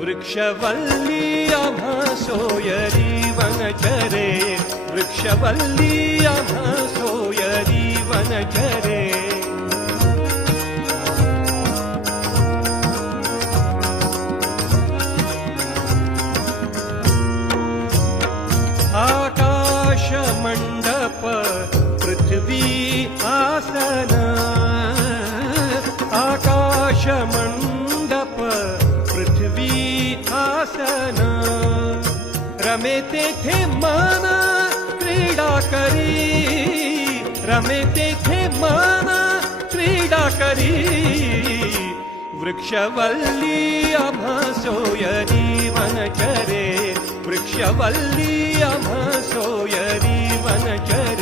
वृक्षवल्ली आम्हा सोयरी वनचरे, वृक्षवल्ली आम्हा सोयरी वनचरे. आकाश मंडप पृथ्वी आसन, आकाश मंडप पृथ्वी आसन. रमे तेथे मन क्रीडा करी, रमे तेथे मन क्रीडा करी. वृक्षवल्ली आम्हा सोयरी वनचरे, वृक्षवल्ली आम्हा सोयरी वनचरे.